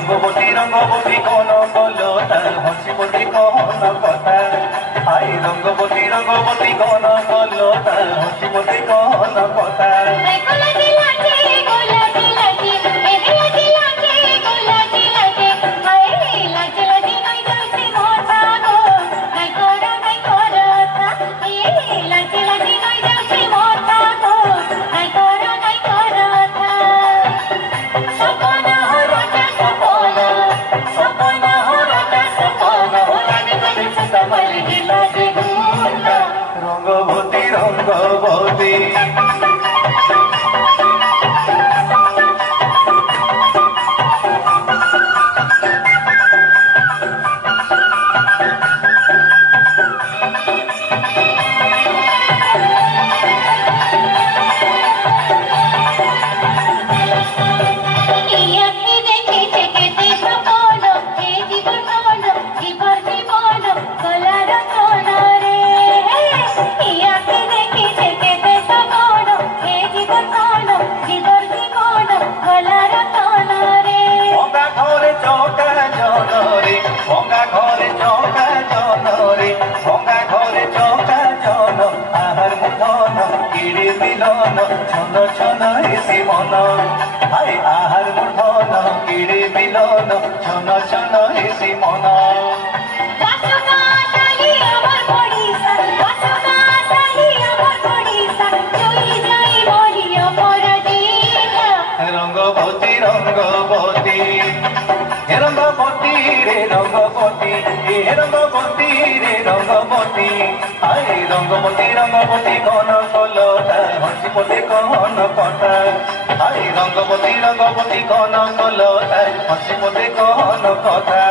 রঙ্গবতী কোন বলো তার হসিবতী কোন কথা আই রঙ্গবতী কোন বলো তার হসিবতী কোন কথা রঙ্গবতী রঙ্গবতী ছন ছন হেসি মন আই আহার মূর্ধন কিড়ে মিলন ছন ছন হেসি মন রঙ্গবতী রঙ্গবতী রঙ্গবতী রে রঙ্গবতী রঙ্গবতী রে রঙ্গবতী আই রঙ্গবতী কোন কলতা হসিবতী কোন কথা আই রঙ্গবতী কোন কলতা হসিবতী কোন কথা